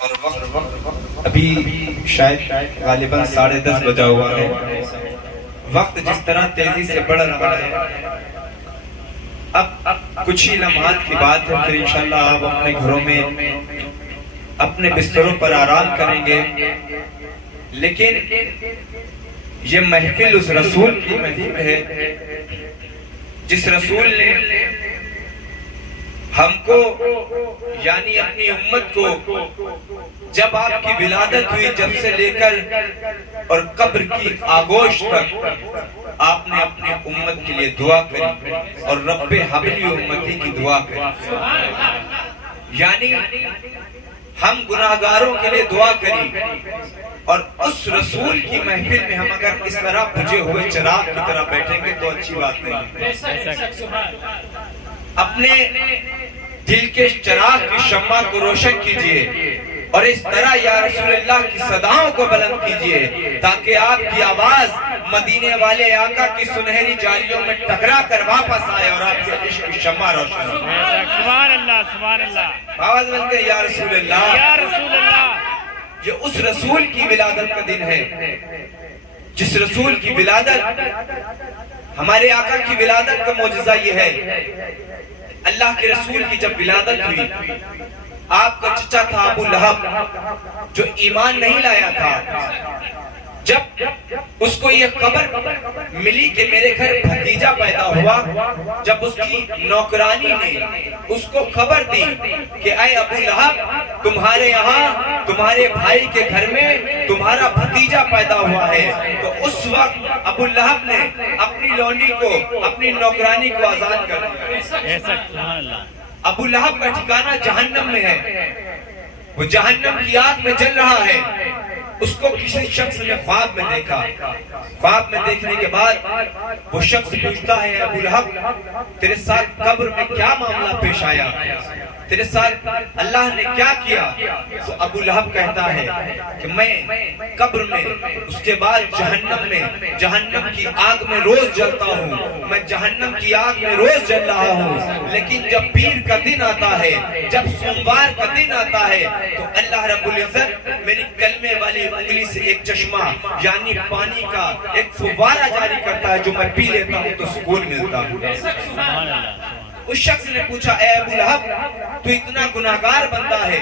اور وقت ابھی شاید غالباً 10:30 بجا ہوا ہے. وقت جس طرح تیزی سے بڑھ رہا ہے، اب کچھ ہی لمحات کی بات ہے، پھر انشاءاللہ آپ اپنے گھروں میں اپنے بستروں پر آرام کریں گے. لیکن یہ محفل اس رسول کی محفل ہے جس رسول نے ہم کو یعنی اپنی امت کو جب آپ کی ولادت ہوئی جب سے لے کر اور قبر کی آغوش تک آپ نے اپنی امت کے لیے دعا کری اور رب حبلی امتی کی دعا کری. یعنی ہم گناہگاروں کے لیے دعا کری اور اس رسول کی محفل میں ہم اگر اس طرح بجھے ہوئے چراغ کی طرح بیٹھیں گے تو اچھی بات نہیں. اپنے دل کے چراغ کی شمع کو روشن کیجئے اور اس طرح یا رسول اللہ کی صداؤں کو بلند کیجئے تاکہ آپ کی آواز مدینے والے آقا کی سنہری جالیوں میں ٹکرا کر واپس آئے اور آپ کے عشق کی شمع روشن ہو. سبحان اللہ سبحان اللہ. آواز بلند کریں یا رسول اللہ یا رسول اللہ. یہ اس رسول کی ولادت کا دن ہے جس رسول کی ولادت ہمارے آقا کی ولادت کا معجزہ یہ ہے. اللہ کے رسول کی جب ولادت ہوئی، آپ کا چچا تھا ابو لہب جو ایمان نہیں لایا تھا. جب اس کو یہ خبر ملی کہ میرے گھر بھتیجا پیدا ہوا، جب اس کی نوکرانی نے اس کو خبر دی کہ اے ابو لہب تمہارے یہاں تمہارے بھائی کے گھر میں تمہارا بھتیجا پیدا ہوا ہے، تو اس وقت ابو لہب نے اپنی لونڈی کو اپنی نوکرانی کو آزاد کر دیا. ابو لہب کا ٹھکانہ جہنم میں ہے، وہ جہنم کی آگ میں جل رہا ہے. اس کو کسی شخص نے خواب میں دیکھا. خواب میں دیکھنے کے بعد وہ شخص پوچھتا ہے ابو لہب تیرے ساتھ قبر میں کیا معاملہ پیش آیا، تیرے ساتھ اللہ نے کیا کیا؟ تو ابو لہب کہتا ہے کہ میں قبر میں اس کے بعد جہنم میں جہنم کی آگ میں روز جلتا ہوں، میں جہنم کی آگ میں روز جل رہا ہوں. لیکن جب پیر کا دن آتا ہے، جب سوموار کا دن آتا ہے تو اللہ رب العزت میری کلمے والی انگلی سے ایک چشمہ یعنی پانی کا ایک فوارہ جاری کرتا ہے جو میں پی لیتا ہوں تو سکون ملتا ہوں. اس شخص نے پوچھا اے ابو لہب تو اتنا گناہگار بنتا ہے،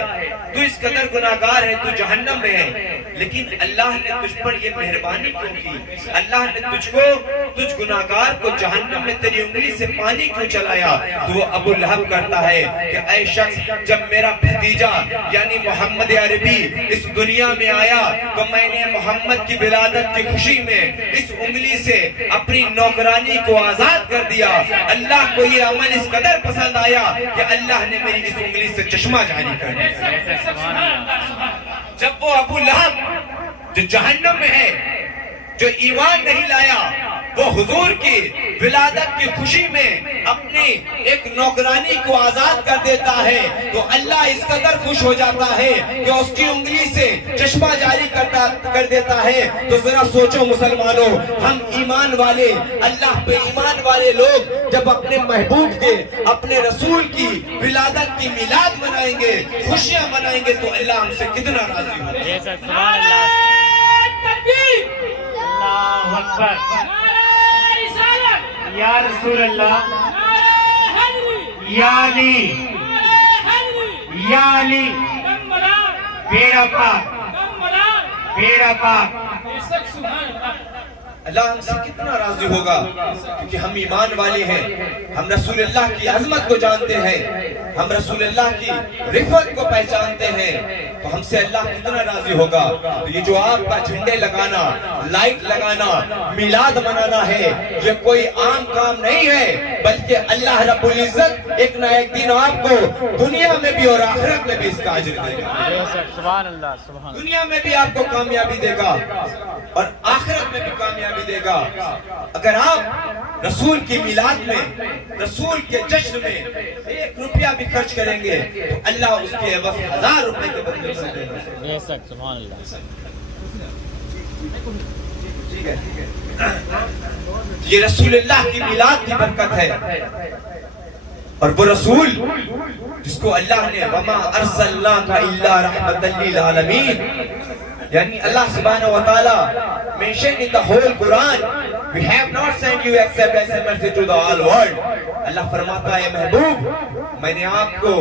تو اس قدر گناہگار ہے، تو جہنم میں ہے، لیکن اللہ نے تجھ پر یہ مہربانی کیوں کی؟ اللہ نے تجھ گناہگار کو جہنم میں تیری انگلی سے پانی کیوں چلایا؟ تو وہ ابو لہب کرتا ہے کہ اے شخص جب میرا بھتیجا یعنی محمد عربی اس دنیا میں آیا تو میں نے محمد کی ولادت کی خوشی میں اس انگلی سے اپنی نوکرانی کو آزاد کر دیا. اللہ کو یہ عمل اس قدر پسند آیا کہ اللہ نے میری اس انگلی سے چشمہ جاری کر دیا. جب وہ ابو لہب جو جہنم میں ہے، جو ایمان نہیں لایا، وہ حضور کی ولادت کی خوشی میں اپنی ایک نوکرانی کو آزاد کر دیتا ہے تو اللہ اس قدر خوش ہو جاتا ہے کہ اس کی انگلی سے چشمہ جاری کر دیتا ہے. تو ذرا سوچو مسلمانوں، ہم ایمان والے اللہ پہ ایمان والے لوگ جب اپنے محبوب کے اپنے رسول کی ولادت کی میلاد منائیں گے، خوشیاں منائیں گے تو اللہ ہم سے کتنا راضی ہوگا. اللہ اکبر. یا رسول اللہ یا علی یا علی پیرا پاک پیرا پاک. اللہ ہم سے کتنا راضی ہوگا کیونکہ ہم ایمان والے ہیں، ہم رسول اللہ کی عظمت کو جانتے ہیں، ہم رسول اللہ کی رفعت کو پہچانتے ہیں، تو ہم سے اللہ کتنا راضی ہوگا. تو یہ جو آپ کا جھنڈے لگانا، لائٹ لگانا، میلاد منانا ہے، یہ کوئی عام کام نہیں ہے بلکہ اللہ رب العزت ایک نہ ایک دن آپ کو دنیا میں بھی اور آخرت میں بھی اس کا اجر دے گا. سبحان اللہ سبحان. دنیا میں بھی آپ کو کامیابی دے گا اور آخرت میں بھی کامیابی دے گا. اگر آپ رسول کی میلاد میں، رسول کے جشن میں 1 روپیہ بھی خرچ کریں گے تو اللہ اس کے عوض 1000 روپے کے بدلے سے دے گا. سبحان اللہ. ٹھیک ہے. یہ رسول اللہ کی میلاد کی برکت ہے اور وہ رسول جس کو اللہ نے وما ارسلناک الا رحمۃ للعالمین، یعنی اللہ سبحانہ و تعالی mentioned in the whole Quran, we have not sent you except as a message to the whole world. اللہ فرماتا ہے محبوب میں نے آپ کو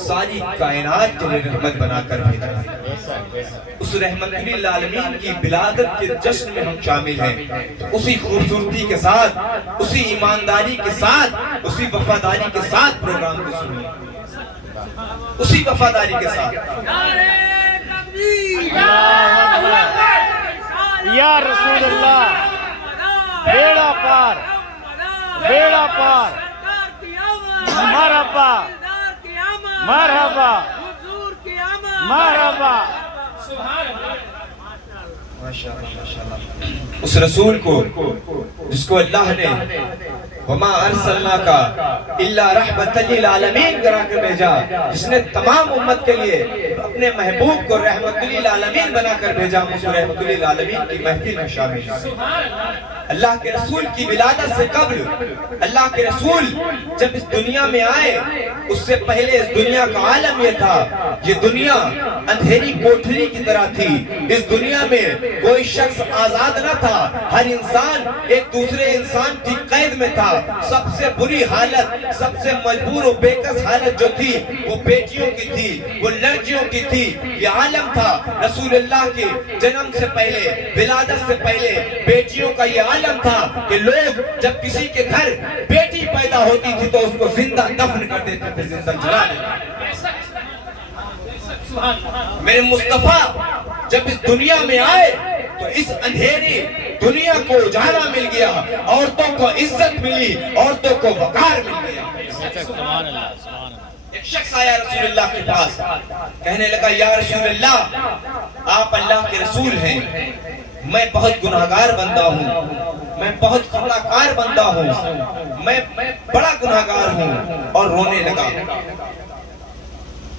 ساری کائنات کے لیے رحمت بنا کر بھیجا ہے۔ اس رحمت للعالمین کی ولادت کے جشن میں ہم شامل ہیں، تو اسی خوبصورتی کے ساتھ، اسی ایمانداری کے ساتھ، اسی وفاداری کے ساتھ پروگرام کو سنیے، اسی وفاداری کے ساتھ۔ یا رسول اللہ، بیڑا پار، بیڑا پار، مرحبا مرحبا مرحبا۔ اس رسول کو جس کو اللہ نے وما ارسلناک الا رحمۃ للعالمین کرا کر بھیجا، جس نے تمام امت کے لیے اپنے محبوب کو رحمت للعالمین بنا کر بھیجا، اس رحمت للعالمین کی محفل میں شامل ہے۔ اللہ کے رسول کی ولادت سے قبل اللہ کے رسول جب اس دنیا میں آئے، اس سے پہلے اس دنیا کا عالم یہ تھا، یہ دنیا اندھیری کوٹھری کی طرح تھی، اس دنیا میں کوئی شخص آزاد نہ تھا، ہر انسان ایک دوسرے انسان کی قید میں تھا۔ سب سے بری حالت، سب سے مجبور و بےکس حالت جو تھی وہ بیٹیوں کی تھی، وہ لڑکیوں کی تھی۔ یہ عالم تھا رسول اللہ کے جنم سے پہلے، ولادت سے پہلے بیٹیوں کا یہ عالم تھا کہ لوگ جب کسی کے گھر بیٹی پیدا ہوتی تھی تو اس کو زندہ دفن کر دیتے تھے، زندہ جلا دیتے تھے۔ میرے مصطفیٰ جب اس دنیا میں آئے تو اس اندھیری دنیا کو اجالا مل گیا، عورتوں کو عزت ملی، عورتوں کو وقار مل گیا۔ ایک شخص آیا رسول اللہ کے پاس، کہنے لگا یا رسول اللہ آپ اللہ کے رسول ہیں، میں بہت گناہگار بندہ ہوں، میں بہت خطا کار بندہ ہوں، میں بڑا گناہگار ہوں، اور رونے لگا۔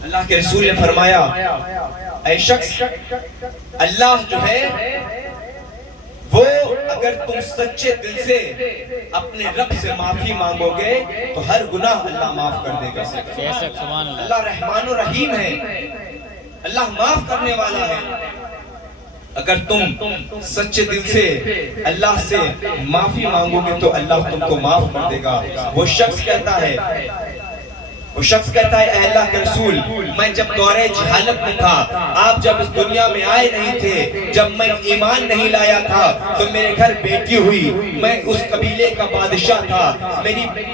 اللہ کے رسول نے فرمایا اے شخص، اللہ جو ہے وہ اگر تم سچے دل سے اپنے رب سے معافی مانگو گے تو ہر گناہ اللہ معاف کر دے گا۔ اللہ رحمان و رحیم ہے، اللہ معاف کرنے والا ہے۔ اگر تم سچے دل سے اللہ سے معافی مانگو گے تو اللہ تم کو معاف کر دے گا۔ وہ شخص کہتا ہے اے اللہ کے رسول، میں جب دورے جہالت میں تھا، آپ جب اس دنیا میں آئے نہیں تھے، جب میں ایمان نہیں لایا تھا تو میرے گھر بیٹی ہوئی، میں اس قبیلے کا بادشاہ تھا،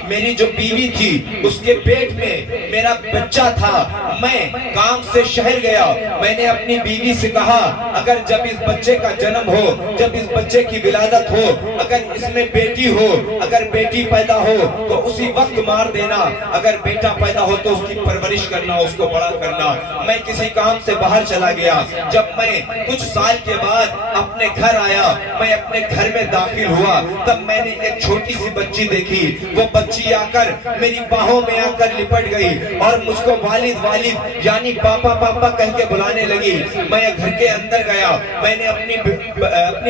میری جو بیوی تھی اس کے پیٹ میں میرا بچہ تھا، میں کام سے شہر گیا، میں نے اپنی بیوی سے کہا اگر جب اس بچے کا جنم ہو، جب اس بچے کی ولادت ہو، اگر اس میں بیٹی ہو، اگر بیٹی پیدا ہو تو اسی وقت مار دینا، اگر بیٹا پیدا ہو تو اس کی پرورش کرنا، اس کو بڑا کرنا۔ میں کسی کام سے باہر چلا گیا، جب میں کچھ سال کے بعد اپنے گھر آیا، میں اپنے گھر میں داخل ہوا، تب میں نے ایک چھوٹی سی بچی دیکھی، وہ بچی آ کر میری باہوں میں آ کر لپٹ گئی اور مجھ کو والد والد یعنی پاپا پاپا کہہ کے بلانے لگی۔ میں گھر کے اندر گیا، میں نے اپنی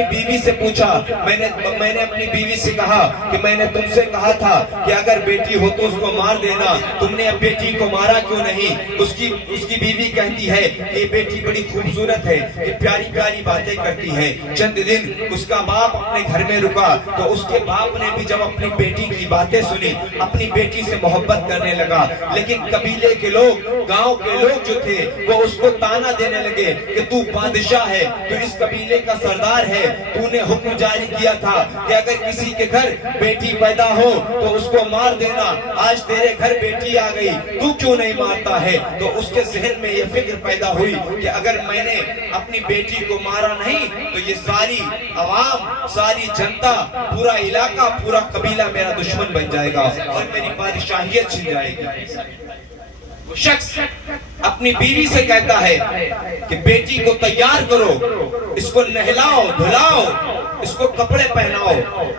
بیوی سے پوچھا، میں نے اپنی بیوی سے کہا کہ میں نے تم سے کہا تھا کہ اگر بیٹی ہو تو اس کو مار دینا، تم نے بیٹی کو مارا کیوں نہیں؟ اس کی بیوی کہتی ہے کہ یہ بیٹی بڑی خوبصورت ہے، یہ پیاری پیاری باتیں کرتی ہے۔ چند دن اس کا باپ اپنے گھر میں رکا تو اس کے باپ نے بھی جب اپنی بیٹی کی باتیں سنی، اپنی بیٹی سے محبت کرنے لگا، لیکن قبیلے کے لوگ، گاؤں کے لوگ جو تھے وہ اس کو تانا دینے لگے کہ تو بادشاہ ہے، تو اس قبیلے کا سردار ہے، تو نے حکم جاری کیا تھا کہ اگر کسی کے گھر بیٹی پیدا ہو تو اس کو مار دینا، آج تیرے گھر بیٹی آ گئی تو کیوں نہیں مارتا ہے؟ تو اس کے ذہن میں یہ فکر پیدا ہوئی کہ اگر میں نے اپنی بیٹی کو مارا نہیں تو یہ ساری عوام، ساری جنتا، پورا علاقہ، پورا قبیلہ میرا دشمن بن جائے گا اور میری بادشاہیت چھن جائے گی۔ وہ شخص اپنی بیوی سے کہتا ہے کہ بیٹی کو تیار کرو، اس کو نہلاؤ دھلاؤ، اس کو کپڑے پہناؤ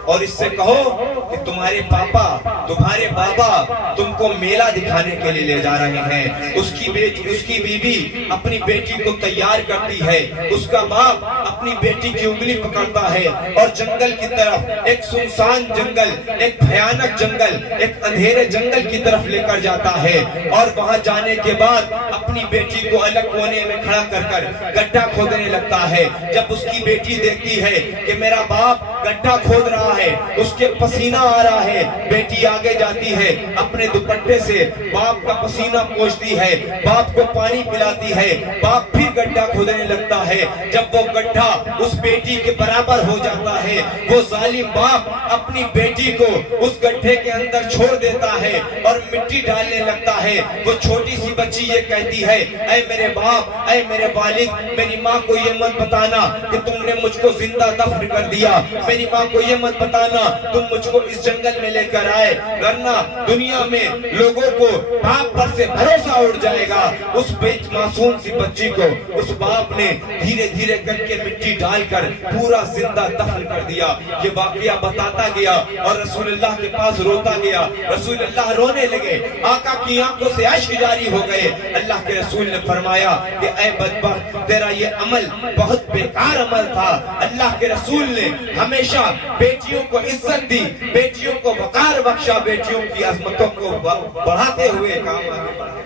اور اس سے کہو کہ تمہارے پاپا تمہارے بابا تم کو میلہ دکھانے کے لیے لے جا رہے ہیں۔ اس کی بیوی اپنی بیٹی کو تیار کرتی ہے، اس کا باپ اپنی بیٹی کی انگلی پکڑتا ہے اور جنگل کی طرف، ایک سنسان جنگل، ایک بھیانک جنگل، ایک اندھیرے جنگل کی طرف لے کر جاتا ہے، اور وہاں جانے کے بعد اپنی بیٹی کو الگ کونے میں کھڑا کر گڈھا کھودنے لگتا ہے۔ جب اس کی بیٹی دیکھتی ہے کہ میرا باپ گڈھا کھود رہا ہے، اس کے پسینہ آ رہا ہے، بیٹی آگے جاتی ہے، اپنے دوپٹے سے باپ کا پسینہ پوچھتی ہے، باپ کو پانی پلاتی ہے، باپ پھر گڈھا کھودنے لگتا ہے۔ جب وہ گڈھا اس بیٹی کے برابر ہو جاتا ہے، وہ ظالم باپ اپنی بیٹی کو اس گڈھے کے اندر چھوڑ دیتا ہے اور مٹی ڈالنے لگتا ہے۔ وہ چھوٹی سی بچی یہ کہتی ہے، اے میرے باپ، اے میرے والد، میری ماں کو یہ مت بتانا کہ تم نے مجھ کو زندہ دفن کر دیا، میری ماں کو یہ مت بتانا تم مجھ کو اس جنگل میں لے کر آئے، ورنہ دنیا میں لوگوں کو باپ پر سے بھروسہ اٹھ جائے گا۔ اس معصوم سی بچی کو اس باپ نے دھیرے دھیرے کر کے مٹی ڈال کر پورا زندہ دفن کر دیا۔ یہ واقعہ بتاتا گیا اور رسول اللہ کے پاس روتا گیا، رسول اللہ رونے لگے، آقا کی آنکھوں سے اشک جاری ہو گئے۔ اللہ کے رسول نے فرمایا کہ اے بدبخت، تیرا یہ عمل بہت بیکار عمل تھا۔ اللہ کے رسول نے ہمیشہ بیٹیوں کو عزت دی، بیٹیوں کو وقار بخشا، بیٹیوں کی عظمتوں کو بڑھاتے ہوئے کام آگے بڑھا۔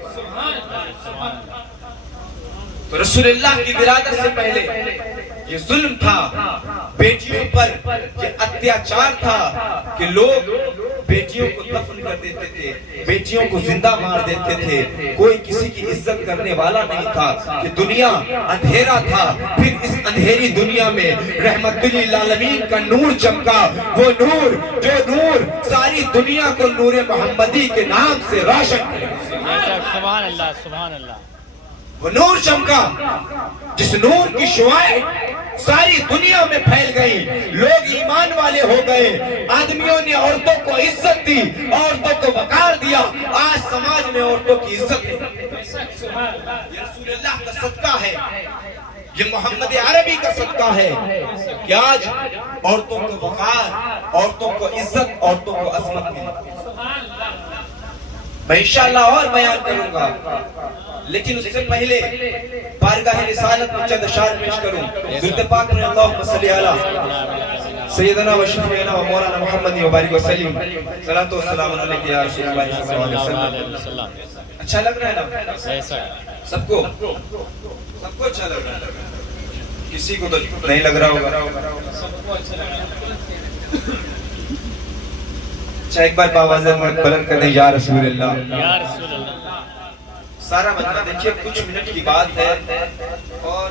تو رسول اللہ کی ولادت سے پہلے یہ ظلم تھا، بیٹیوں پر یہ اتیاچار تھا کہ لوگ بیٹیوں کو دفن کر دیتے تھے، بیٹیوں کو زندہ مار دیتے تھے، کوئی کسی کی عزت کرنے والا نہیں تھا۔ کہ دنیا اندھیرا تھا، پھر اس اندھیری دنیا میں رحمت للعالمین کا نور چمکا، وہ نور جو نور ساری دنیا کو نور محمدی کے نام سے روشن کرے۔ سبحان اللہ، سبحان اللہ۔ وہ نور چمکا جس نور کی شعاعیں ساری دنیا میں پھیل گئی، لوگ ایمان والے ہو گئے، آدمیوں نے عورتوں کو عزت دی، عورتوں کو وقار دیا۔ آج سماج میں عورتوں کی عزت ہے، یہ رسول اللہ کا صدقہ ہے، یہ محمد عربی کا صدقہ ہے کہ آج عورتوں کو وقار، عورتوں کو عزت، عورتوں کو عظمت ملی۔ میں انشاءاللہ اور بیان کروں گا، لیکن اس سے پہلے بارگاہ رسالت میں چند اشعار پیش کروں۔ درود پاک میں اللہم صلی علی سیدنا و شفیعنا و مولانا محمد و بارک وسلم، صلاۃ و سلام علیک یا رسول اللہ صلی اللہ علیہ وسلم۔ اچھا لگ رہا ہے نا سب کو؟ سب کو اچھا لگ رہا ہے، کسی کو تو نہیں لگ رہا ہوگا۔ اچھا ایک بار باواز بلند کر دیں، یا رسول اللہ، یا رسول اللہ۔ سارا مطلب دیکھیے کچھ منٹ کی بات ہے اور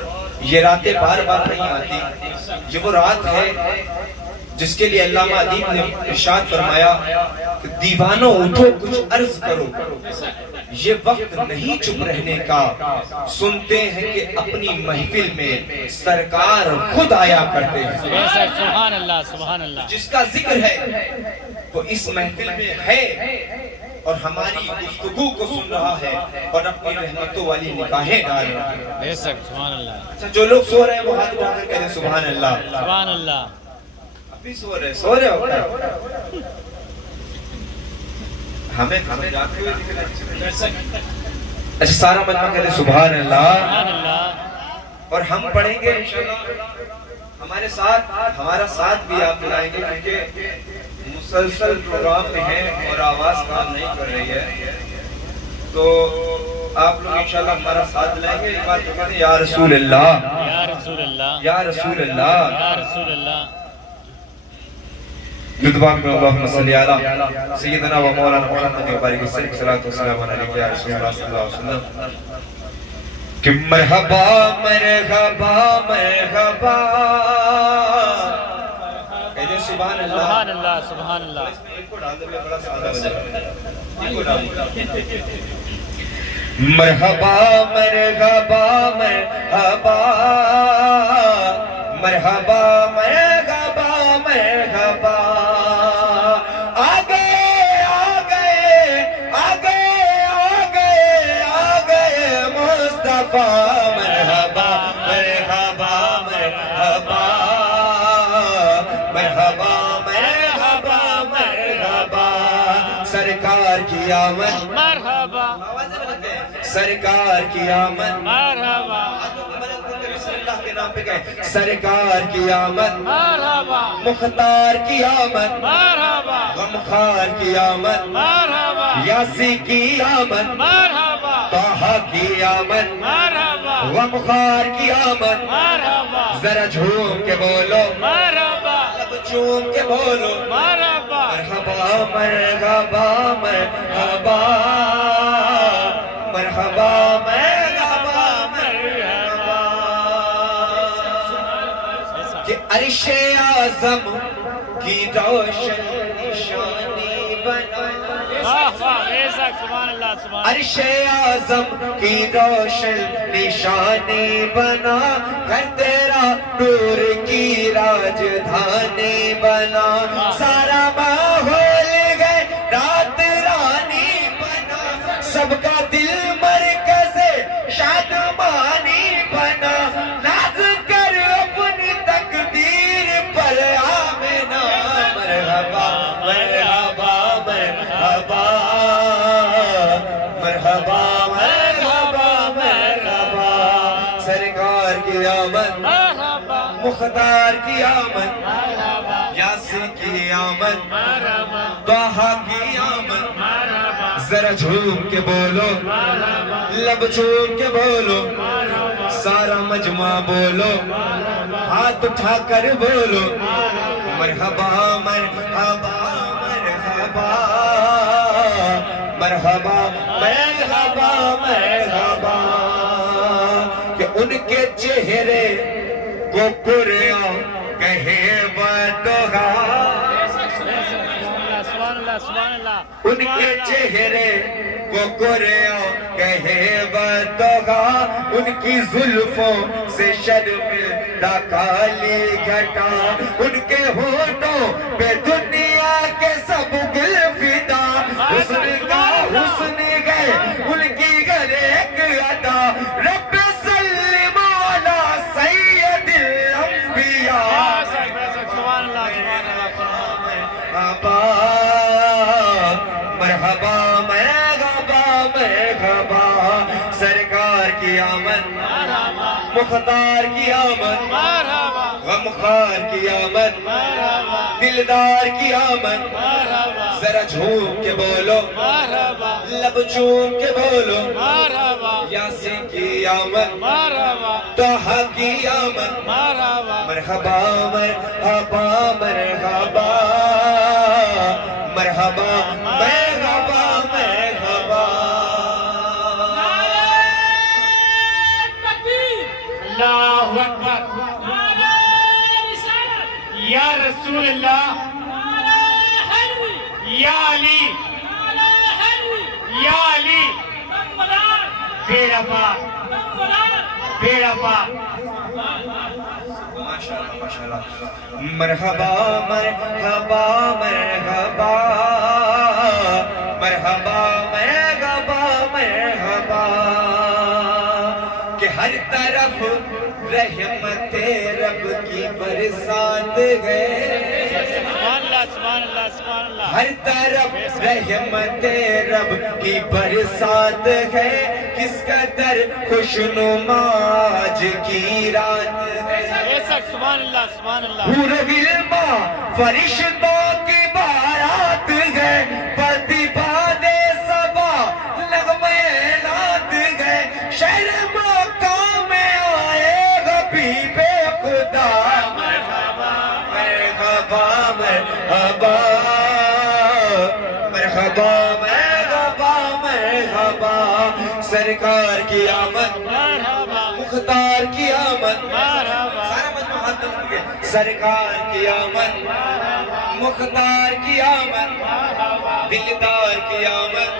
یہ راتیں بار بار نہیں آتی۔ یہ وہ رات ہے جس کے لیے علامہ ادیب نے ارشاد فرمایا کہ دیوانوں اٹھو کچھ عرض کرو، یہ وقت نہیں چپ رہنے کا، سنتے ہیں کہ اپنی محفل میں سرکار خود آیا کرتے ہیں۔ سبحان اللہ، سبحان اللہ۔ جس کا ذکر ہے وہ اس محفل میں ہے اور ہماری گفتگو کو سن رہا ہے اور اپنی رحمتوں والی نگاہیں ڈال رہا ہے۔ بے شک، سبحان اللہ۔ اچھا جو لوگ سو رہے ہیں وہ ہاتھ اٹھا کر کہہ دیں سبحان اللہ۔ سبحان اللہ۔ ابھی سو رہے ہو کیا؟ ہمیں جاتے ہوئے دکھ رہا ہے۔ اچھا سارا مجمع کہہ دیں سبحان اللہ۔ سبحان اللہ۔ اور ہم پڑھیں گے انشاءاللہ، ہمارے ساتھ ہمارا ساتھ بھی آپ دلائیں گے کیونکہ مسلسل پروگرام میں ہیں اور آواز کام نہیں کر رہی ہے، تو آپ لوگ انشاءاللہ ہمارا ساتھ دلائیں گے۔ ایک بار تو کہتے ہیں یا رسول اللہ، یا رسول اللہ، یا رسول اللہ، یا رسول اللہ۔ لطفاً میں اللہم صلی علی سیدنا و مولانا محمد و بارک وسلم، صلاۃ و سلام علیک یا رسول اللہ صلی اللہ علیہ وسلم۔ کہ مرحبا مرحبا مرحبا، کہتے ہیں سبحان اللہ، سبحان اللہ، سبحان اللہ۔ مرحبا مرحبا مرحبا مرحبا مرحبا مرحبا، آگے آگے آگے آگے آگے مصطفیٰ، مرحبا مرحبا مرحبا آمد مرحبا سرکار کی آمد مرحبا اللہ کے نام پہ گئے سرکار کی آمد مرحبا مختار کی آمد مرحبا غمخار کی آمد مرحبا یاسی کی آمد مرحبا طه کی آمد مرحبا غمخار کی آمد مرحبا ذرا جھوم کے بولو مرحبا لب چوم کے بولو مرحبا مرحبا مرحبا مرحبا مرحبا مرحبا مرحبا کہ عرش اعظم کی روشن نشانی بنا واہ واہ بے شک سبحان اللہ سبحان عرش اعظم کی روشن نشانی بنا گھر تیرا نور کی راجدھانی بنا سارا ماحول گئے رات رانی بنا سب کا دل مرکز شادمانی بنا ناز کر اپنی تقدیر پر آمنا مرحبا مرحبا مرحبا مرحبا مرحبا مرحبا سرکار کی آمد مرحبا مختار کی آمد مرحبا یاسی کی آمد مرحبا طه کی آمد مرحبا ذرا جھوم کے بولو لب چوم کے بولو سارا مجمع بولو ہاتھ اٹھا کر بولو مرحبا مرحبا مرحبا مرحبا مرحبا مرحبا کہ ان کے چہرے کو قرآن کہے بدوہا سبحان اللہ سبحان اللہ ان کے چہرے کو قرآن کہے بدوہا ان کی زلفوں سے شرمندہ کالی گھٹا ان کے ہونٹوں پہ دنیا کے سب گل فدا حسن کا حسن گئے ان کی گر ایک ادا رب سلم علی سید الانبیاء سبحان اللہ سبحان اللہ مرحبا مرحبا مرحبا سرکار کی آمد مختار کی آمد مرحبا غمخار کی آمد مرحبا دلدار کی آمد مرحبا ذرا جھوم کے بولو مرحبا لب چوم کے بولو مرحبا یاسی کی آمد مرحبا طه کی آمد مرحبا مرحبا مرحبا مرحبا مرحبا مرحبا مرحبا اللہ اکبر یا رسول اللہ یا علی یا علی بیڑا پاک بیڑا پاک مرحبا مرحبا مرحبا مرحبا مرحبا مرحبا کہ ہر طرف رحمت رب کی برسات ہے سبحان اللہ سبحان اللہ سبحان اللہ ہر طرف رحمت رب کی برسات ہے کس قدر خوشنما آج کی رات ہے بے شک سبحان اللہ سبحان اللہ حور غلما فرشتوں کی بارات ہے پتی بادے سبا نغمے نات ہے شہر مکہ میں آئے گا حبیب خدا مرحبا مرحبا مرحبا مرحبا مرحبا مرحبا سرکار کی آمد مرحبا مختار کی آمد مرحبا سرکار کی آمد مختار کی آمد دلدار کی آمد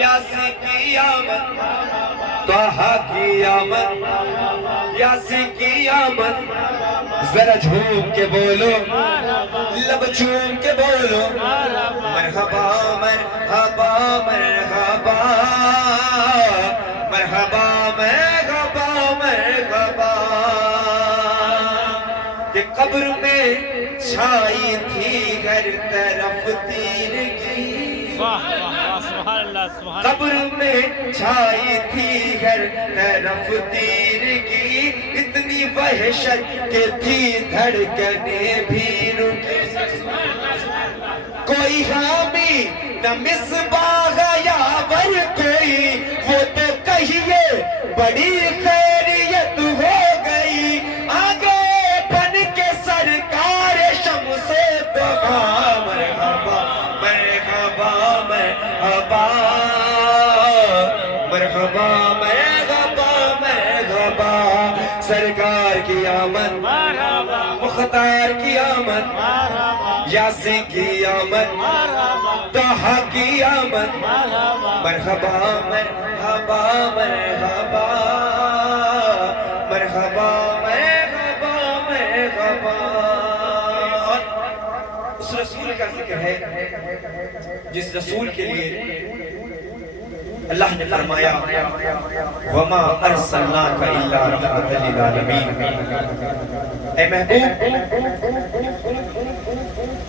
یاسی کی آمد طه کی آمد یاسی کی آمد ذرا جھوم کے بولو لب چوم کے بولو مرحبا مرحبا مرحبا مرحبا مرحبا مرحبا کہ قبر میں چھائی تھی ہر طرف تیرگی واہ واہ واہ اللہ سبحان قبر میں چھائی تھی ہر طرف تیرگی، اتنی وحشت کہ تھی دھڑکنیں بھی رکی، کوئی حامی نہ مصباح یاور کوئی، وہ تو کہیے بڑی خیریت ہو گئی، آگے بن کے سرکار شمس دغا، مرحبا مرحبا مرحبا مرحبا مرحبا مرحبا، سرکار کی آمد، مرحبا مختار کی آمد، مرحبا یاسین کی آمد، مرحبا طہا کی آمد، مرحبا مرحبا مرحبا مرحبا مرحبا مرحبا مرحبا۔ اس رسول کا ذکر ہے جس رسول کے لیے اللہ نے فرمایا وَمَا أَرْسَلْنَاكَ إِلَّا رَحْمَةً لِلْعَالَمِينَ، اے محبوب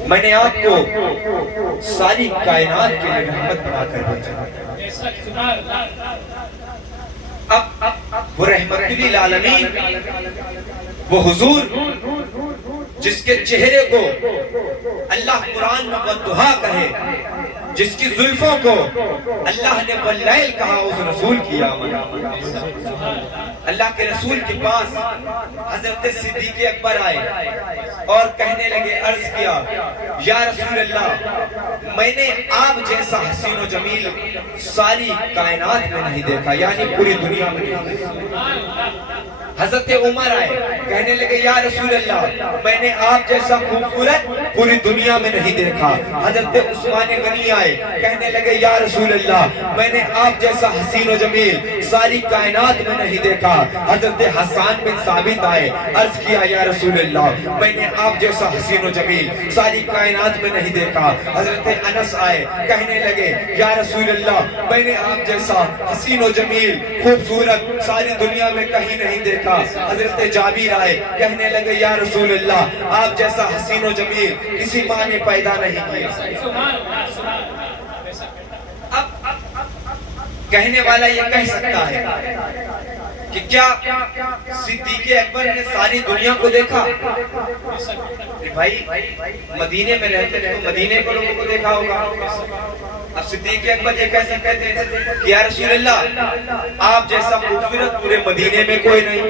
میں نے آپ کو ساری کائنات کے لیے رحمت بنا کر بھیجا۔ اب وہ رحمت للعالمین، وہ حضور جس کے چہرے کو اللہ قرآن میں والضحیٰ کہے، جس کی زلفوں کو اللہ نے واللیل کہا، اس رسول کی آمد۔ اللہ کے رسول کے پاس حضرت صدیق اکبر آئے اور کہنے لگے، عرض کیا یا رسول اللہ، میں نے آپ جیسا حسین و جمیل ساری کائنات میں نہیں دیکھا، یعنی پوری دنیا میں نہیں دیکھا۔ حضرت عمر آئے، کہنے لگے یا رسول اللہ، میں نے آپ جیسا خوبصورت پوری دنیا میں نہیں دیکھا۔ حضرت عثمان غنی آئے، کہنے لگے یا رسول اللہ، میں نے آپ جیسا حسین و جمیل ساری کائنات میں نہیں دیکھا۔ حضرت حسان بن ثابت آئے، عرض کیا یا رسول اللہ، میں نے آپ جیسا حسین و جمیل ساری کائنات میں نہیں دیکھا۔ حضرت انس آئے، کہنے لگے یا رسول اللہ، میں نے آپ جیسا حسین و جمیل خوبصورت ساری دنیا میں کہیں نہیں دیکھا۔ حضرت جابر آئے، کہنے لگے یا رسول اللہ، آپ جیسا حسین و جمیل کسی ماں نے پیدا نہیں کیا۔ اب کہنے والا یہ کہہ سکتا ہے کہ کیا صدیق اکبر نے ساری دنیا کو دیکھا؟ بھائی مدینے میں رہتے تھے تو مدینے کو لوگوں کو دیکھا ہوگا۔ اب صدیق اکبر یہ کہہ سکتے تھے کہ یا رسول اللہ، آپ جیسا خوبصورت پورے مدینے میں کوئی نہیں۔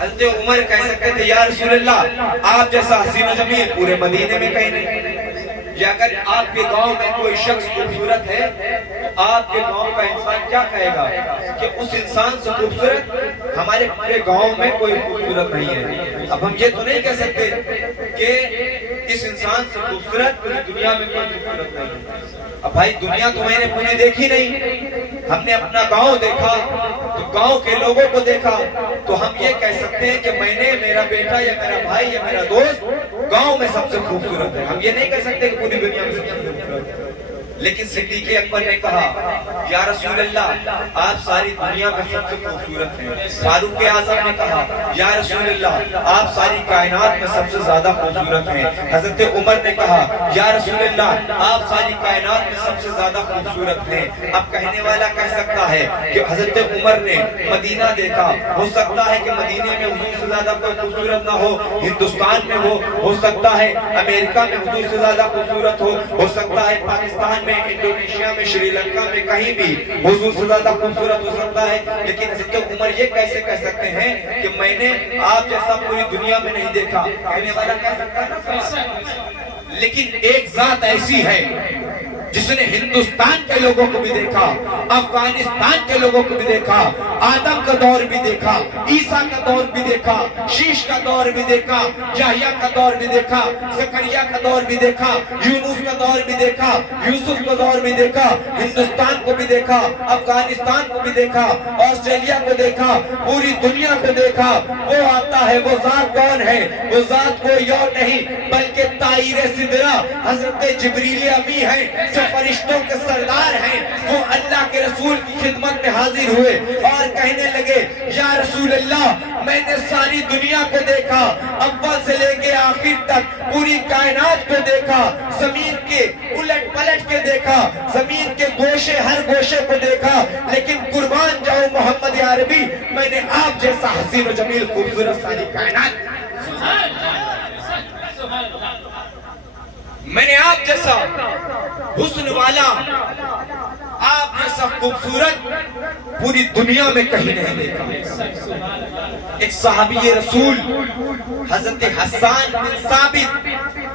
حضرت عمر کہہ سکتے تھے یا رسول اللہ، آپ جیسا حسین و جمیل پورے مدینے میں کہیں نہیں۔ یا اگر آپ کے گاؤں میں کوئی شخص خوبصورت ہے، آپ کے گاؤں کا انسان کیا کہے گا کہ اس انسان سے خوبصورت ہمارے پورے گاؤں میں کوئی خوبصورت نہیں ہے۔ اب ہم یہ تو نہیں کہہ سکتے کہ اس انسان سے خوبصورت پوری دنیا میں کوئی خوبصورت نہیں ہے۔ اب بھائی دنیا تو میں نے پوری دیکھی نہیں، ہم نے اپنا گاؤں دیکھا تو گاؤں کے لوگوں کو دیکھا تو ہم یہ کہہ سکتے ہیں کہ میں نے، میرا بیٹا یا میرا بھائی یا میرا دوست گاؤں میں سب سے خوبصورت ہے۔ ہم یہ نہیں کہہ سکتے کہ پوری دنیا میں سب سے خوبصورت ہے۔ لیکن صدیق اکبر نے کہا یا رسول اللہ، آپ ساری دنیا میں سب سے خوبصورت ہیں۔ فاروق اعظم نے کہا یا رسول اللہ، آپ ساری کائنات میں سب سے زیادہ خوبصورت ہیں۔ حضرت عمر نے کہا یا رسول اللہ، آپ ساری کائنات میں سب سے زیادہ خوبصورت ہیں۔ اب کہنے والا کہہ سکتا ہے کہ حضرت عمر نے مدینہ دیکھا، ہو سکتا ہے کہ مدینے میں حضور سے زیادہ کوئی خوبصورت نہ ہو، ہندوستان میں ہو سکتا ہے امریکہ میں حضور سے زیادہ خوبصورت ہو سکتا ہے پاکستان میں، انڈونیشیا میں، شری لنکا میں، کہیں بھی حضور سے زیادہ خوبصورت ہو سکتا ہے۔ لیکن حضرت عمر یہ کیسے کہہ سکتے ہیں کہ میں نے آپ جیسا پوری دنیا میں نہیں دیکھا؟ کہنے والا کہہ سکتا ہے نا۔ لیکن ایک ذات ایسی ہے جس نے ہندوستان کے لوگوں کو بھی دیکھا، افغانستان کے لوگوں کو بھی دیکھا، آدم کا دور بھی دیکھا، عیسیٰ کا دور بھی دیکھا، شیش کا دور بھی دیکھا، یحییٰ کا دور بھی دیکھا، زکریا کا دور بھی دیکھا، یونس کا دور بھی دیکھا، یوسف کا دور بھی دیکھا، ہندوستان کو بھی دیکھا، افغانستان کو بھی دیکھا، آسٹریلیا کو دیکھا، پوری دنیا کو دیکھا۔ وہ آتا ہے، وہ ذات کون ہے؟ وہ ذات کوئی اور نہیں بلکہ طائر سدرہ حضرت جبریل امی ہے، جو فرشتوں کے سردار ہیں وہ اللہ کے رسول کی خدمت میں حاضر ہوئے اور کہنے لگے یا رسول اللہ میں نے ساری دنیا کو دیکھا، اول سے لے کے آخر تک پوری کائنات کو دیکھا، زمین کے الٹ پلٹ کے دیکھا، زمین کے گوشے ہر گوشے کو دیکھا، لیکن قربان جاؤ محمد عربی میں نے آپ جیسا حسین و جمیل خوبصورت ساری کائنات میں نے آپ جیسا حسن والا آپ جیسا خوبصورت پوری دنیا میں کہیں نہیں دیکھا۔ ایک صحابی رسول حضرت حسان بن ثابت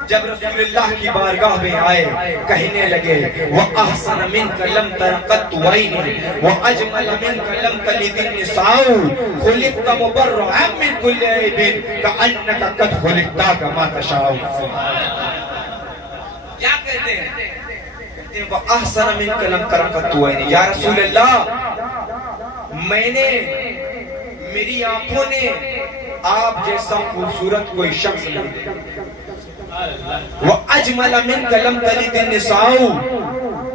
جب رسول اللہ کی بارگاہ میں آئے کہنے لگے وَأَحْسَنَ مِنْكَ لَمْ تَرَقَتْ وَعَيْنِي وَأَجْمَلَ مِنْكَ لَمْ تَلِدِ النِّسَاءُ خُلِقْتَ مُبَرَّعًا مِنْ كُلِّ عَيْبٍ كَأَنَّكَ قَدْ خُلِقْتَ كَمَا تَشَاءُ۔ کیا کہتے ہیں؟ کہتے ہیں وَأَحْسَنَ مِنْكَ لَمْ تَرَقَتْ وَعَيْنِي، یا رسول اللہ میں نے میری آنکھوں نے آپ جیسا خوبصورت کوئی شخص نہیں دیکھا۔ وَأَجْمَلَ مِنْكَ لَمْ تَلِدِ النِّسَاءُ،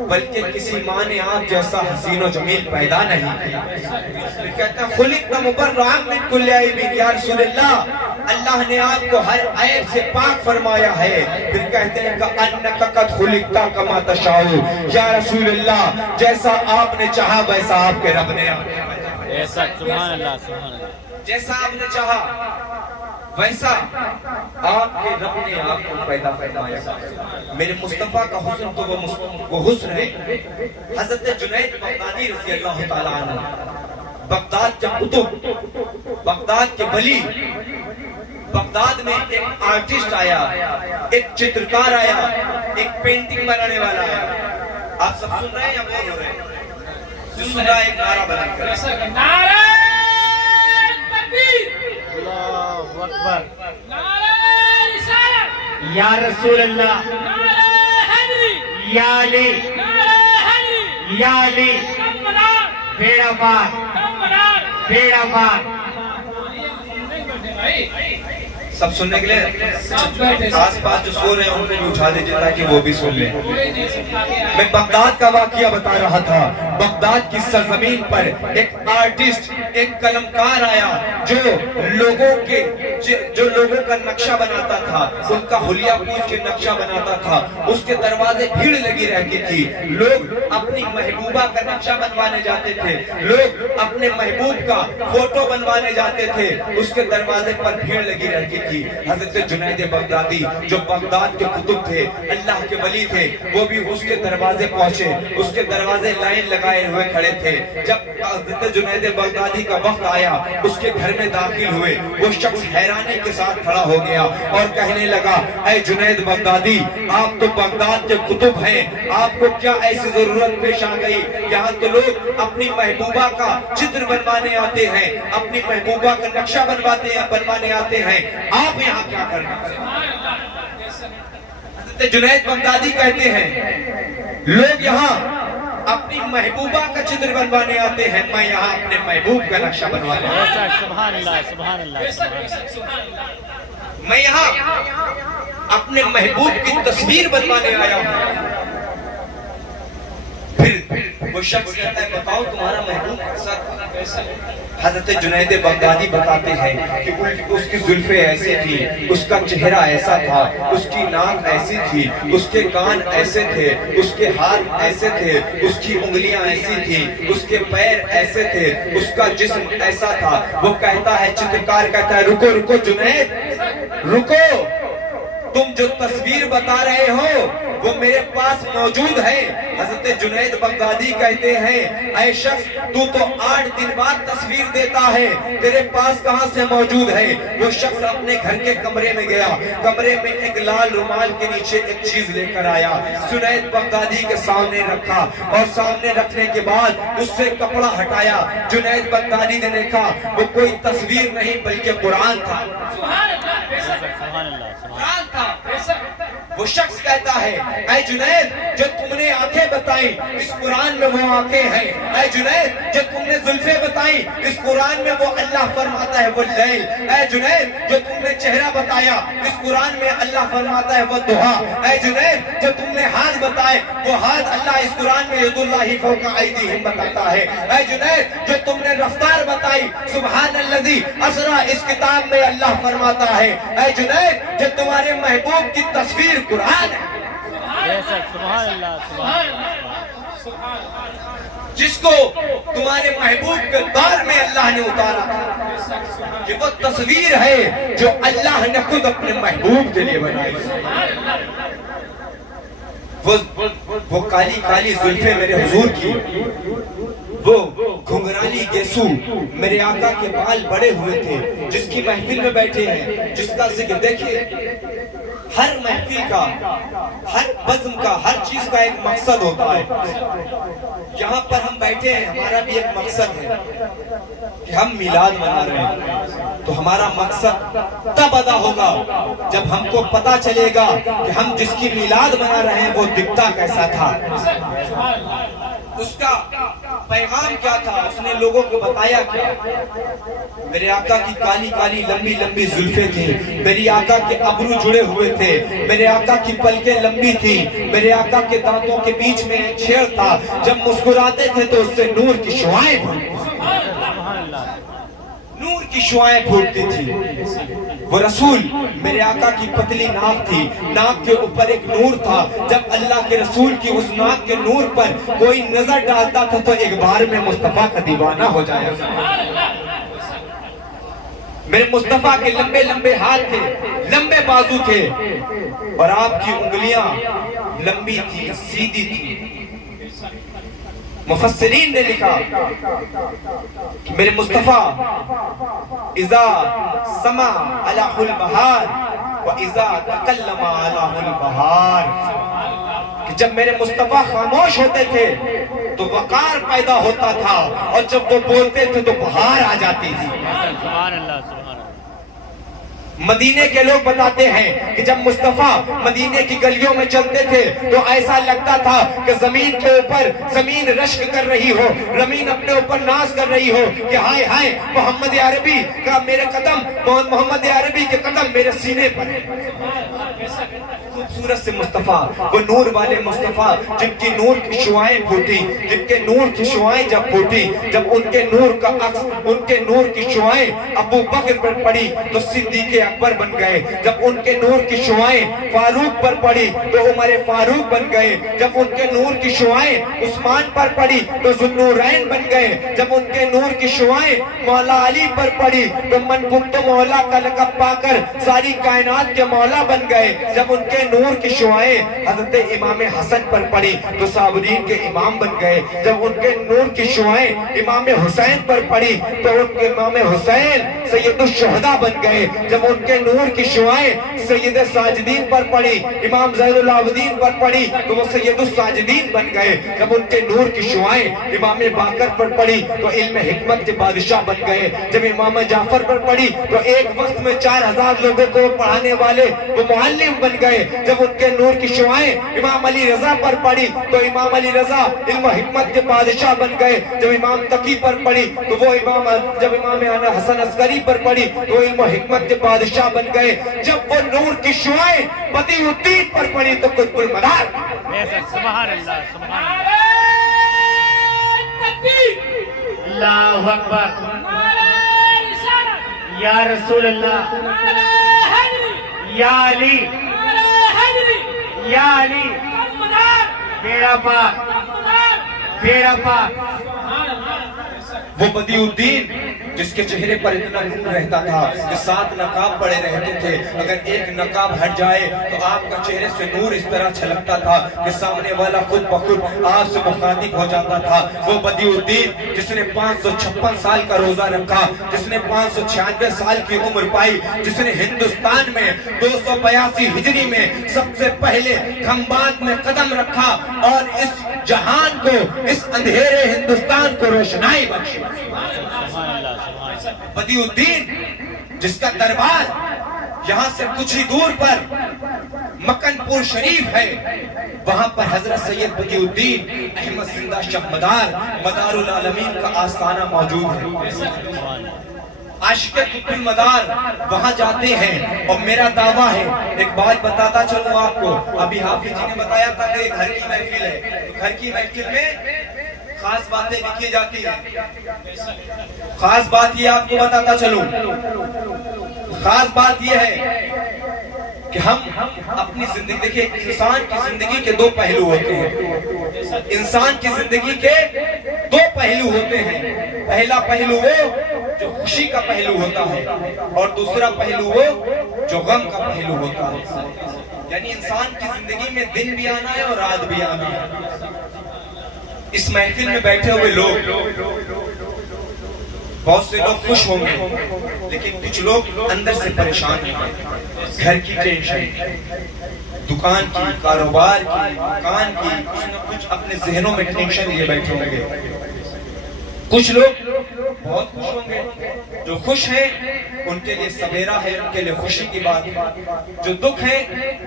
بلکہ کسی ماں نے آپ جیسا حسین و جمیل پیدا نہیں کیا۔ کہتے ہیں خُلِقْتَ مُبَرَّعًا مِنْ كُلِّ عَيْبٍ، یا رسول اللہ اللہ نے آپ کو ہر عیب سے پاک فرمایا ہے۔ پھر کہتے ہیں کَأَنَّكَ قَدْ خُلِقْتَ كَمَا تَشَاءُ، یا رسول اللہ جیسا آپ نے چاہا ویسا آپ کے رب نے ایسا سبحان اللہ سبحان اللہ، جیسا آپ نے چاہا ویسا آپ کے رب نے آپ کو پیدا فرمایا۔ میرے مصطفیٰ کا حسن تو وہ حسن ہے۔ حضرت جنید بغدادی رضی اللہ تعالیٰ عنہ بغداد کے قطب، بغداد کے ولی، بغداد میں ایک آرٹسٹ آیا، ایک چترکار آیا، ایک پینٹنگ بنانے والا آیا۔ آپ سب سن رہے ہیں یا بول ہو رہے ہیں؟ جو سن رہا ہے ایک نعرہ بنا کر نعرہ تکبیر، اللہ اکبر، نعرہ رسالت، یا رسول اللہ، نعرہ حیدری، یا علی، نعرہ حیدری، یا علی، نمبردار، بیڑا پار، نمبردار۔ بیڑا پار۔ سب سننے کے لیے سب بیٹھے، آس پاس جو سو رہے ہیں ان کو بھی اٹھا دیجیے تاکہ وہ بھی سن لیں۔ کوئی نہیں سکھا کے آئے۔ میں بغداد کا واقعہ بتا رہا تھا۔ بغداد کی سرزمین پر ایک آرٹسٹ، ایک قلمکار آیا جو لوگوں کا نقشہ بناتا تھا، ان کا حلیہ پوچھ کے نقشہ بناتا تھا۔ اس کے دروازے بھیڑ لگی رہتی تھی، لوگ اپنی محبوبہ کا نقشہ بنوانے جاتے تھے، لوگ اپنے محبوب کا فوٹو بنوانے جاتے تھے، اس کے دروازے پر بھیڑ لگی رہتی تھی۔ حضرت جنید بغدادی جو بغداد کے قطب تھے، اللہ کے ولی تھے، وہ بھی اس کے دروازے پہنچے، اس کے دروازے لائن لگائے ہوئے کھڑے تھے۔ جب حضرت جنید بغدادی کا وقت آیا اس کے گھر میں داخل ہوئے، وہ شخص حیرانی کے ساتھ کھڑا ہو گیا اور کہنے لگا اے جنید بغدادی آپ تو بغداد کے قطب ہیں، آپ کو کیا ایسی ضرورت پیش آ گئی؟ یہاں تو لوگ اپنی محبوبہ کا چتر بنوانے آتے ہیں، اپنی محبوبہ کا نقشہ بنوانے آتے ہیں، آپ یہاں کیا کرنا؟ حضرت جنید بغدادی کہتے ہیں لوگ یہاں اپنی محبوبہ کا چتر بنوانے آتے ہیں، میں یہاں اپنے محبوب کا نقشہ بنوانے آتا ہوں۔ ایسا سبحان اللہ سبحان اللہ سبحان اللہ، میں یہاں اپنے محبوب کی تصویر بنوانے آیا ہوں۔ پھر وہ شخص کہتا ہے بتاؤ تمہارا محبوب کیسا تھا؟ حضرت جنید بغدادی بتاتے ہیں کہ اس کی زلفیں ایسی تھی، اس کا چہرہ ایسا تھا، اس کی ناک ایسی تھی، اس کے کان ایسے تھے، اس کے ہاتھ ایسے تھے، اس کی انگلیاں ایسی تھی، اس کے پیر ایسے تھے، اس کا جسم ایسا تھا۔ وہ کہتا ہے چترکار کہتا ہے رکو رکو جنید رکو، تم جو تصویر بتا رہے ہو وہ میرے پاس موجود ہے۔ حضرت جنید بغدادی کہتے ہیں اے شخص تو 8 دن بعد تصویر دیتا ہے، تیرے پاس کہاں سے موجود ہے؟ وہ شخص اپنے گھر کے کمرے میں گیا، کمرے میں ایک لال رومال کے نیچے ایک چیز لے کر آیا، جنید بغدادی کے سامنے رکھا اور سامنے رکھنے کے بعد اس سے کپڑا ہٹایا۔ جنید بغدادی نے دیکھا وہ کوئی تصویر نہیں بلکہ قرآن تھا، سبحان اللہ، سبحان اللہ سبحان قرآن تھا۔ وہ شخص کہتا ہے اے جنید جو تم نے آنکھیں بتائی اس قرآن میں وہ آنکھیں ہیں، اے جنید جو تم نے زلفیں بتائی اس قرآن میں وہ اللہ فرماتا ہے وہ لیل، اے جنید جو تم نے چہرہ بتایا اس قرآن میں اللہ فرماتا ہے وہ دہا، اے جنید جو تم نے ہاتھ بتائے وہ ہاتھ اللہ اس قرآن میں ید اللہ فوق ایدیہم بتاتا ہے، اے جنید جو تم نے رفتار بتائی سبحان الذی اسرا اس کتاب میں اللہ فرماتا ہے، اے جنید جو تمہارے محبوب کی تصویر قرآن ہے، بے شک سبحان اللہ سبحان اللہ جس کو تمہارے محبوب کے دور میں اللہ نے اتارا کہ وہ تصویر ہے جو اللہ نے خود اپنے محبوب کے لیے بنائی، وہ کالی کالی زلفیں میرے حضور کی، وہ گھنگرالی گیسو میرے آقا کے بال بڑے ہوئے تھے، جس کی محفل میں بیٹھے ہیں جس کا ذکر دیکھیے، ہر محفل کا ہر بزم کا ہر چیز کا ایک مقصد ہوتا ہے، یہاں پر ہم بیٹھے ہیں ہمارا بھی ایک مقصد ہے کہ ہم میلاد منا رہے ہیں، تو ہمارا مقصد تب ادا ہوگا جب ہم کو پتا چلے گا کہ ہم جس کی میلاد منا رہے ہیں وہ دکھتا کیسا تھا، اس کا پیغام کیا تھا، اس نے لوگوں کو بتایا کیا۔ میرے آقا کی کالی کالی لمبی لمبی زلفیں تھیں، میری آقا کے ابرو جڑے ہوئے تھے، میرے آقا کی پلکیں لمبی تھیں، میرے آقا کے دانتوں کے بیچ میں ایک چھیڑ تھا، جب مسکراتے تھے تو اس سے نور کی شعائیں نور کی شعائیں پھوٹتی تھی۔ وہ رسول میرے آقا کی پتلی ناک تھی، ناک کے اوپر ایک نور تھا، جب اللہ کے رسول کی اس ناک کے نور پر کوئی نظر ڈالتا تھا تو ایک بار میں مصطفیٰ کا دیوانہ ہو جایا۔ میرے مصطفیٰ کے لمبے لمبے ہاتھ تھے، لمبے بازو تھے، اور آپ کی انگلیاں لمبی تھی، سیدھی تھی۔ مفسرین نے لکھا کہ میرے مصطفیٰ اذا سمع الہ البہار و اذا تکلم الہ البہار، کہ جب میرے مصطفیٰ خاموش ہوتے تھے تو وقار پیدا ہوتا تھا، اور جب وہ بولتے تھے تو بہار آ جاتی تھی۔ سبحان اللہ سبحان اللہ۔ مدینے کے لوگ بتاتے ہیں کہ جب مصطفیٰ مدینے کی گلیوں میں چلتے تھے تو ایسا لگتا تھا کہ زمین کے اوپر زمین رشک کر رہی ہو، زمین اپنے اوپر ناز کر رہی ہو کہ ہائے ہائے محمد عربی کا میرے قدم، محمد عربی کے قدم میرے سینے پر ہے۔ خوبصورت سے مصطفیٰ، وہ نور والے مصطفیٰ جن کی نور کی شعائیں پھوٹی، جن کے نور کی شعائیں جب پھوٹی، جب ان کے نور کا عکس، ان کے نور کی شعائیں ابو بکر پر پڑی تو صدیق اکبر بن گئے، جب ان کے نور کی شعائیں فاروق پر پڑی تو عمر فاروق بن گئے، جب ان کے نور کی شعائیں عثمان پر پڑی تو ذوالنورین بن گئے، جب ان کے نور کی شعائیں مولا علی پر پڑی تو من کنت مولا کا لقب پا کر ساری کائنات کے مولا بن گئے، جب ان کے نور کی شعائیں حضرت امام حسن پر پڑی تو صابرین کے امام بن گئے، جب ان کے نور کی شعائیں امام حسین پر پڑی تو ان کے امام حسین سید الشہداء بن گئے، جب ان کے نور کی شعائیں سید ساجدین پر پڑی، امام زین العابدین پر پڑی تو وہ سید الساجدین بن گئے، جب ان کے نور کی شعائیں امام باقر پر پڑی تو علم حکمت کے بادشاہ بن گئے، جب امام جعفر پر پڑی تو ایک وقت میں 4000 لوگوں کو پڑھانے والے وہ معلم بن گئے، جب ان کے نور کی شعائیں امام علی رضا پر پڑی تو امام علی رضا علم حکمت کے بادشاہ بن گئے، جب امام تقی پر پڑی تو وہ جب امام حسن عسکری پر پڑی تو علم حکمت کے بادشاہ بن گئے، جب وہ نور کی شعائیں بدیع الدین پر پڑی تو قطب المنار۔ سبحان اللہ سبحان اللہ۔ اللہ اکبر، یا رسول اللہ، یا علی، یا علی، بیڑا پاک، بیڑا پاک۔ وہ بدیع الدین جس کے چہرے پر اتنا نور رہتا تھا کہ 7 نقاب پڑے رہتے تھے، اگر ایک نقاب ہٹ جائے تو آپ کا چہرے سے نور اس طرح چھلکتا تھا کہ سامنے والا خود بخود آپ سے مخاطب ہو جاتا تھا۔ وہ بدیع الدین جس نے 556 سال کا روزہ رکھا، جس نے 596 سال کی عمر پائی، جس نے ہندوستان میں 282 ہجری میں سب سے پہلے کھمبات میں قدم رکھا اور اس جہان کو، اس اندھیرے ہندوستان کو روشنائی بخشی۔ بدیع الدین جس کا دربار یہاں سے کچھ ہی دور پر مکن پور شریف ہے، وہاں پر حضرت سید بدیع الدین احمد زندہ شاہ مدار العالمین کا آستانہ موجود ہے۔ عاشق قطب المدار وہاں جاتے ہیں، اور میرا دعویٰ ہے، ایک بات بتاتا چلوں آپ کو، ابھی حافظ جی نے بتایا تھا کہ گھر کی محفل ہے، تو گھر کی محفل میں خاص باتیں لکھی جاتی ہیں۔ خاص بات یہ آپ کو بتاتا چلوں، خاص بات یہ ہے کہ ہم اپنی زندگی، دیکھیں انسان کی زندگی کے دو پہلو ہوتے ہیں، انسان کی زندگی کے دو پہلو ہوتے ہیں، پہلا پہلو وہ جو خوشی کا پہلو ہوتا ہے، اور دوسرا پہلو وہ جو غم کا پہلو ہوتا ہے۔ یعنی انسان کی زندگی میں دن بھی آنا ہے اور رات بھی آنا ہے۔ اس محفل میں بیٹھے ہوئے لوگ، بہت سے لوگ خوش ہوں گے، لیکن کچھ لوگ اندر سے پریشان ہیں، گھر کی ٹینشن، دکان کی، کاروبار کی، مکان کی، کچھ نہ کچھ اپنے ذہنوں میں ٹینشن لیے بیٹھے ہوں گے۔ کچھ لوگ بہت خوش ہوں گے، جو خوش ہیں ان کے لیے سویرا ہے، ان کے لیے خوشی کی بات ہے۔ جو دکھ ہے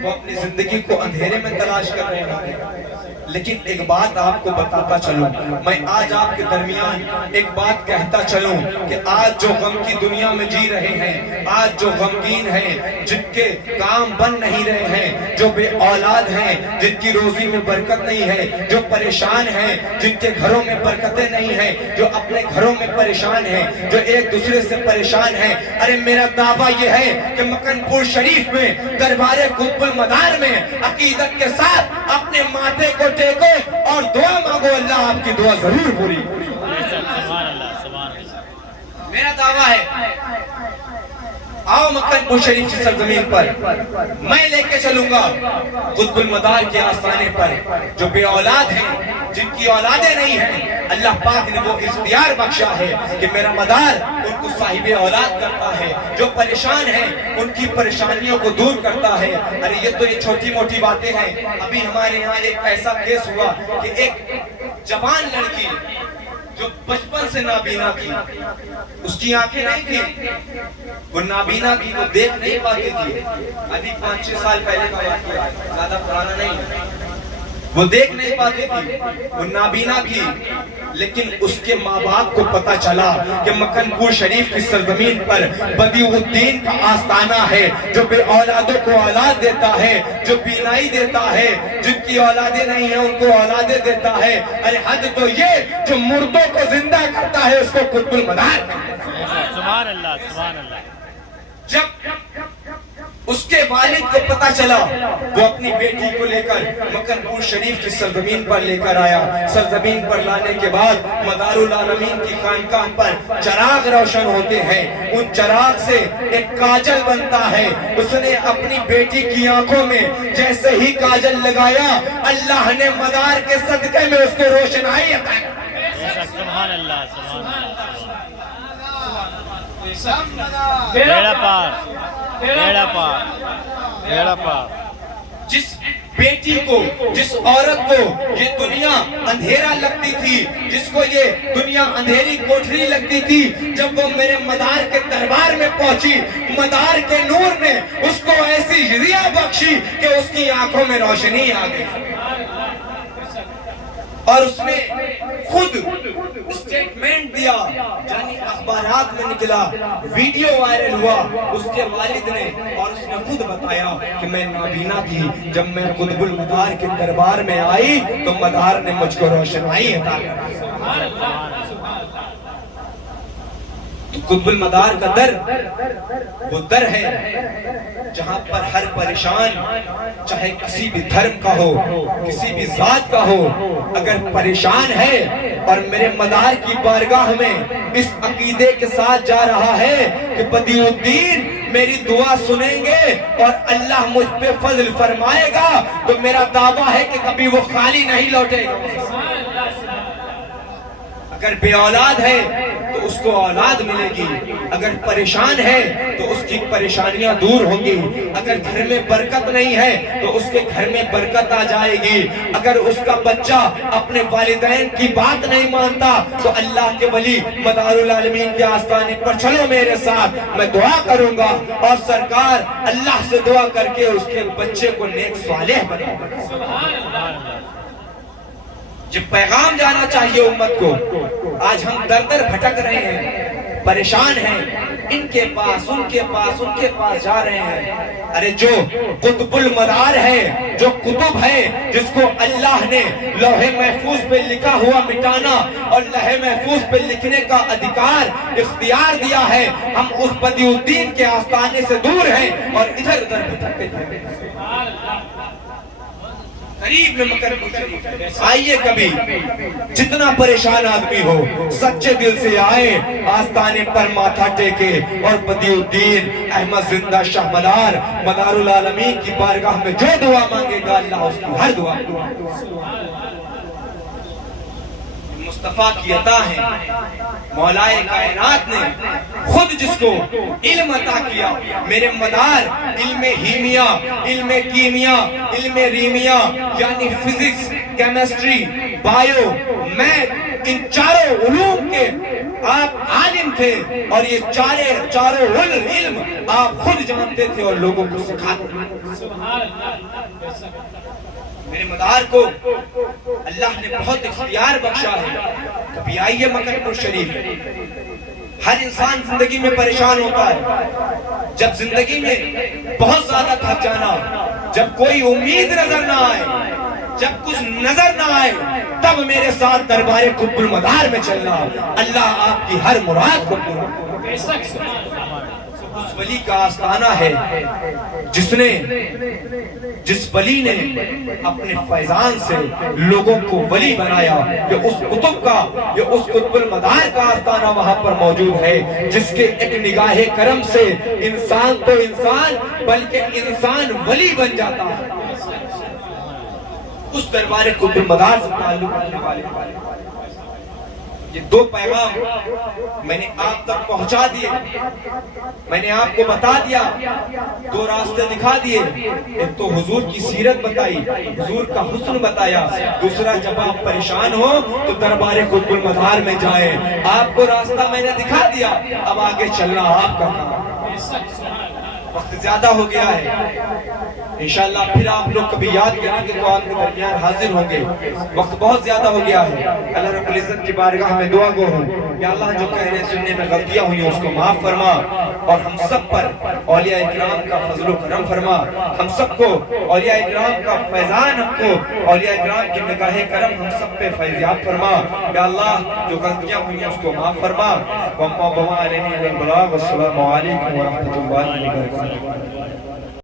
وہ اپنی زندگی کو اندھیرے میں تلاش کر رہے ہیں۔ لیکن ایک بات آپ کو بتاتا چلوں، میں آج آپ کے درمیان ایک بات کہتا چلوں کہ آج جو غم کی دنیا میں جی رہے ہیں، آج جو غمگین ہیں، جن کے کام بن نہیں رہے ہیں، جو بے اولاد ہیں، جن کی روزی میں برکت نہیں ہے، جو پریشان ہیں، جن کے گھروں میں برکتیں نہیں ہیں، جو اپنے گھروں میں پریشان ہیں، جو ایک دوسرے سے پریشان ہیں، ارے میرا دعویٰ یہ ہے کہ مکن پور شریف میں دربار قطب المدار میں عقیدت کے ساتھ اپنے ماتھے کو ٹیکو اور دعا مانگو، اللہ آپ کی دعا ضرور پوری۔ سبحان اللہ، سبحان اللہ۔ میرا دعویٰ ہے، آؤ مکن پور شریف کی سرزمین پر میں لے کے چلوں گا قطب المدار کے آستانے پر۔ جو بے اولاد ہیں، جن کی اولادیں نہیں ہیں، اللہ پاک نے وہ اختیار بخشا ہے کہ میرا مدار ان کو صاحب اولاد کرتا ہے۔ جو پریشان ہیں ان کی پریشانیوں کو دور کرتا ہے۔ ارے یہ تو یہ چھوٹی موٹی باتیں ہیں، ابھی ہمارے یہاں ایک ایسا کیس ہوا کہ ایک جوان لڑکی جو بچپن سے نابینا تھی، اس کی آنکھیں نہیں تھی، وہ نابینا تھی، وہ دیکھ نہیں پاتی تھی۔ ابھی 5-6 سال پہلے کا واقعہ ہے، زیادہ پرانا نہیں۔ وہ دیکھ نہیں پاتی تھی، وہ نابینا تھی، لیکن اس کے ماں باپ کو پتا چلا کہ مکن پور شریف کی سرزمین پر بدیع الدین کا آستانہ ہے، جو بے اولادوں کو اولاد دیتا ہے، جو بینائی دیتا ہے، جن کی اولادیں نہیں ہیں ان کو اولادیں دیتا ہے۔ ارے حد تو یہ جو مردوں کو زندہ کرتا ہے اس کو قطب المدار کہتے ہیں۔ سبحان اللہ، سبحان اللہ۔ جب اس کے والد کو پتا چلا، وہ اپنی بیٹی کو لے کر مکن پور شریف کی سرزمین پر لے کر آیا۔ سرزمین پر لانے کے بعد مدار العالمین کی خانقاہ پر چراغ روشن ہوتے ہیں، ان چراغ سے ایک کاجل بنتا ہے۔ اس نے اپنی بیٹی کی آنکھوں میں جیسے ہی کاجل لگایا، اللہ نے مدار کے صدقے میں اس کو روشنائی عطا کی۔ سبحان اللہ، سبحان اللہ۔ بیڑا پار، بیڑا پار، بیڑا پار۔ جس بیٹی کو، جس عورت کو یہ دنیا اندھیرا لگتی تھی، جس کو یہ دنیا اندھیری کوٹھری لگتی تھی، جب وہ میرے مدار کے دربار میں پہنچی، مدار کے نور نے اس کو ایسی ضیا بخشی کہ اس کی آنکھوں میں روشنی آ گئی، اور اس نے خود اسٹیٹمنٹ دیا، یعنی اخبارات میں نکلا، ویڈیو وائرل ہوا اس کے والد نے، اور اس نے خود بتایا کہ میں نابینا تھی، جب میں قطب المدار کے دربار میں آئی تو مدار نے مجھ کو روشنائی عطا کی۔ قطب المدار کا در وہ در ہے جہاں پر ہر پریشان، چاہے کسی بھی دھرم کا ہو، کسی بھی ذات کا ہو، اگر پریشان ہے اور میرے مدار کی بارگاہ میں اس عقیدے کے ساتھ جا رہا ہے کہ بدیع الدین میری دعا سنیں گے اور اللہ مجھ پہ فضل فرمائے گا، تو میرا دعویٰ ہے کہ کبھی وہ خالی نہیں لوٹے گا۔ اگر بے اولاد ہے تو اس کو اولاد ملے گی. اگر پریشان ہے تو اس کی پریشانیاں دور ہوں گی. اگر گھر میں برکت نہیں ہے تو اس کے گھر میں برکت آ جائے گی. اگر اس کا بچہ اپنے والدین کی بات نہیں مانتا تو اللہ کے ولی مدار العالمین کے آستانے پر چلو میرے ساتھ, میں دعا کروں گا اور سرکار اللہ سے دعا کر کے اس کے بچے کو نیک صالح بنا. جب پیغام جانا چاہیے امت کو. آج ہم در در بھٹک رہے ہیں, پریشان ہیں, ان کے پاس ان کے پاس ان کے پاس جا رہے ہیں. ارے جو قطب المدار ہے, جو کتب ہے, جس کو اللہ نے لوح محفوظ پہ لکھا ہوا مٹانا اور لوح محفوظ پہ لکھنے کا ادھیکار اختیار دیا ہے, ہم اس بدیع الدین کے آستانے سے دور ہیں اور ادھر ادھر بھٹکتے ہیں. قریب میں مکر شریف آئیے, کبھی جتنا پریشان آدمی ہو سچے دل سے آئے, آستانے پر ماتھا ٹیکے اور بدیع الدین احمد زندہ شاہ مدار مدار العالمین کی بارگاہ میں جو دعا مانگے گا اللہ اس کی ہر دعا. مصطفیٰ کی عطا ہے, مولائے کائنات نے خود جس کو علم عطا کیا. میرے مدار علم ہیمیا, علم کیمیا, علم ریمیا یعنی فزکس, کیمسٹری, بایو, میتھ, ان چاروں علوم کے آپ عالم تھے اور یہ چاروں علم آپ خود جانتے تھے اور لوگوں کو سکھاتے تھے. میرے مدار کو اللہ نے بہت اختیار بخشا ہے. کبھی آئیے مکر شریف. ہر انسان زندگی میں پریشان ہوتا ہے. جب زندگی میں بہت زیادہ تھک جانا, جب کوئی امید نظر نہ آئے, جب کچھ نظر نہ آئے, تب میرے ساتھ دربار قطب المدار میں چلنا, اللہ آپ کی ہر مراد کو پورا کرے. اس ولی کا آستانہ ہے جس ولی نے اپنے فیضان سے لوگوں کو ولی بنایا. یہ اس قطب کا, یہ اس قطب المدار کا آستانہ وہاں پر موجود ہے, جس کے ایک نگاہ کرم سے انسان تو انسان بلکہ انسان ولی بن جاتا ہے. اس دربار قطب المدار سے تعلق رکھنے والے یہ دو پیغام میں نے آپ تک پہنچا دیے. میں نے آپ کو بتا دیا, دو راستے دکھا دیے. ایک تو حضور کی سیرت بتائی, حضور کا حسن بتایا. دوسرا جب آپ پریشان ہو تو دربار قطب المدار میں جائیں. آپ کو راستہ میں نے دکھا دیا, اب آگے چلنا آپ کا کام. وقت زیادہ ہو گیا ہے, انشاءاللہ پھر آپ لوگ کبھی یاد کریں گے تو آپ کے درمیان حاضر ہوں گے. وقت بہت زیادہ ہو گیا ہے. اللہ رب العزت کی بارگاہ میں دعا گو ہوں, یا اللہ جو کہنے سننے میں غلطیاں ہوئی ہیں اس کو معاف فرما, اور ہم سب پر اولیاء اکرام کا فضل و کرم فرما. ہم سب کو اولیاء اکرام کا فیضان, ہم کو اولیاء اکرام کی نگاہ کرم ہم سب پہ فیضیاب فرما. یا اللہ جو غلطیاں ہوئی ہیں اس کو معاف فرما. والسلام علیکم ورحمۃ اللہ وبرکاتہ.